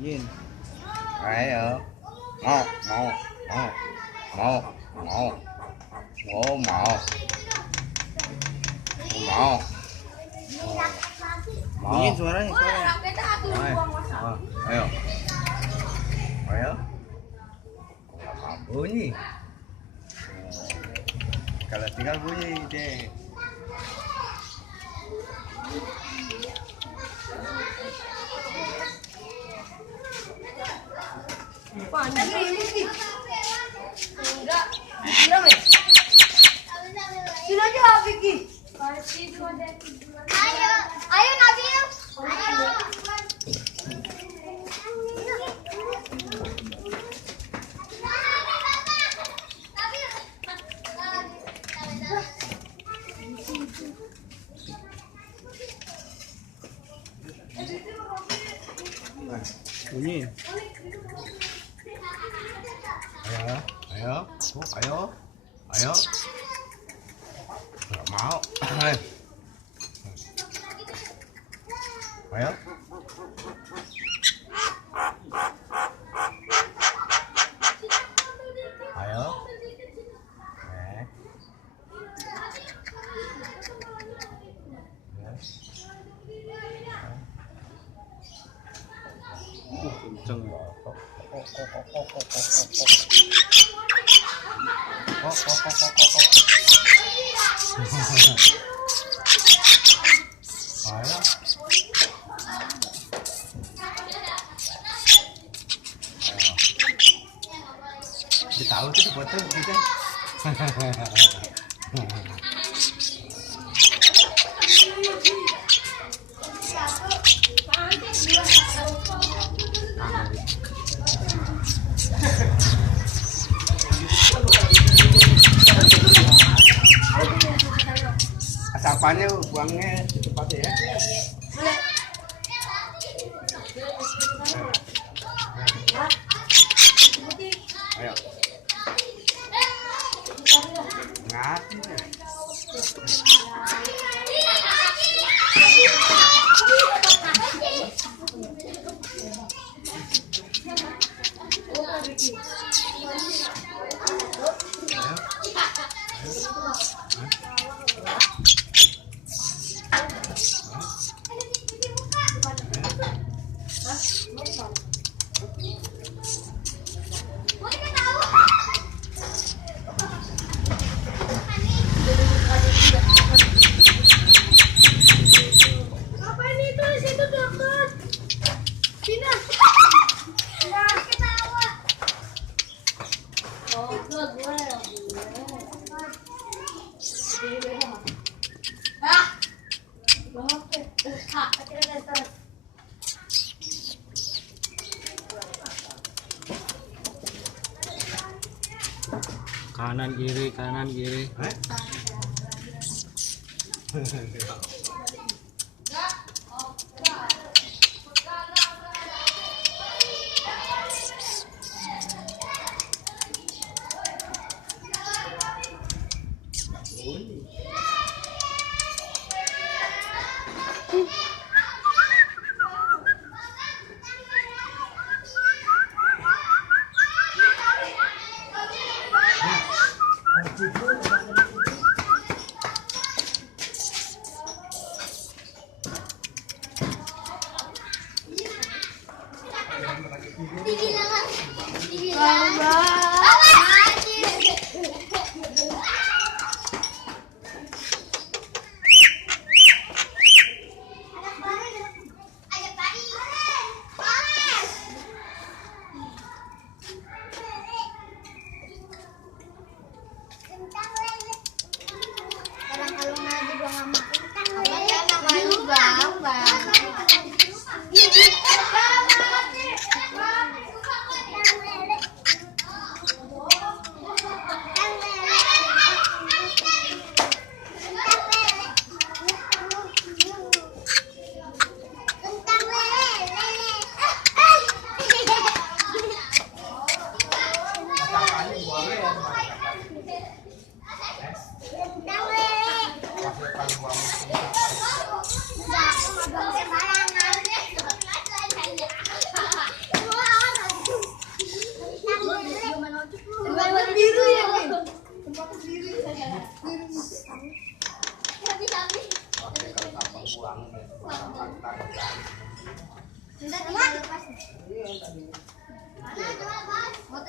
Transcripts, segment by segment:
Bunyiin. Ayo. Mau. Oh, mau. Bunyiin suaranya. Ayo. Apa bunyi? Kalau tinggal bunyi deh. Enggak. Sini aja Vicky. Ayo Nabil. Ayo. Bunyiin. Ayo. Nggak mau. Ayo. Ayo. Kenceng. Dia tahu itu botol kita. Asapannya buangnya secepatnya ya. Ayo. Ngati deh. Kanan kiri. Bang.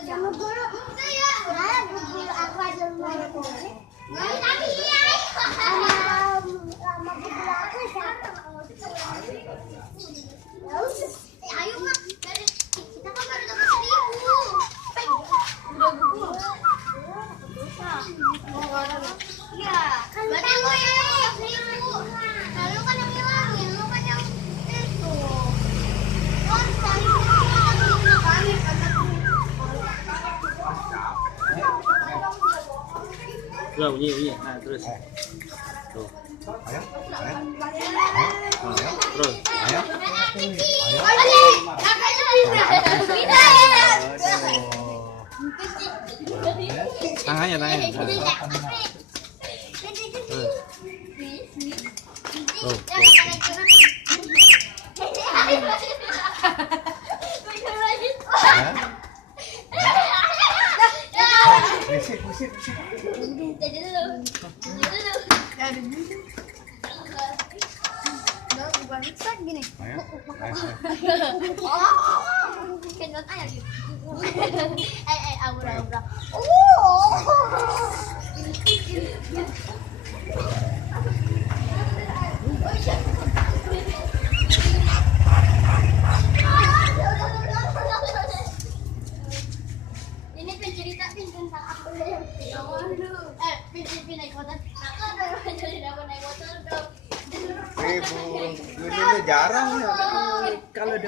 Sama guru itu ya. Nah, guru aku aja lumayan. Nggak tapi iya. Sama guru aku siapa? Ya udah. Ayo mak. Kita kan baru dapat 1.000. Udah guru. Iya. Berarti gue yang 1.000. Lalu kan yang ngilangin, lu kan yang itu. Oh, cari Udah bunyi. Nah, terus. Tuh. Ayo. Ayo. Terus. Ayo. Tangannya. Nah. Tuh. Musik. Gini. Ayo. Oh, kendot aja gitu. Aura. Ini pencerita tentang aku deh. Naik motor. Aku ada jadi dapat naik motor dong. Dulu jarang ya. Kalau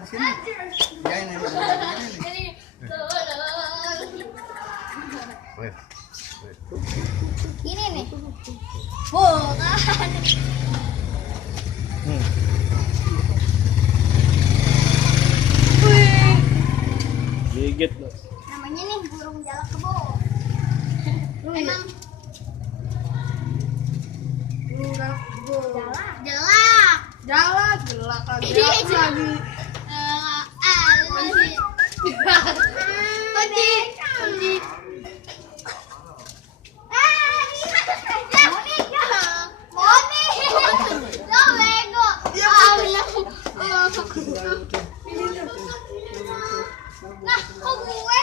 di sini ya ini. Jadi Wih. ini nih. Bukan. Gigit loh. Namanya nih burung jalak kebo. Emang Burung jalak kebo. jalak. Jelak lagi. Iya, Aku jalak. lagi. Kunci. Nah, kok gue?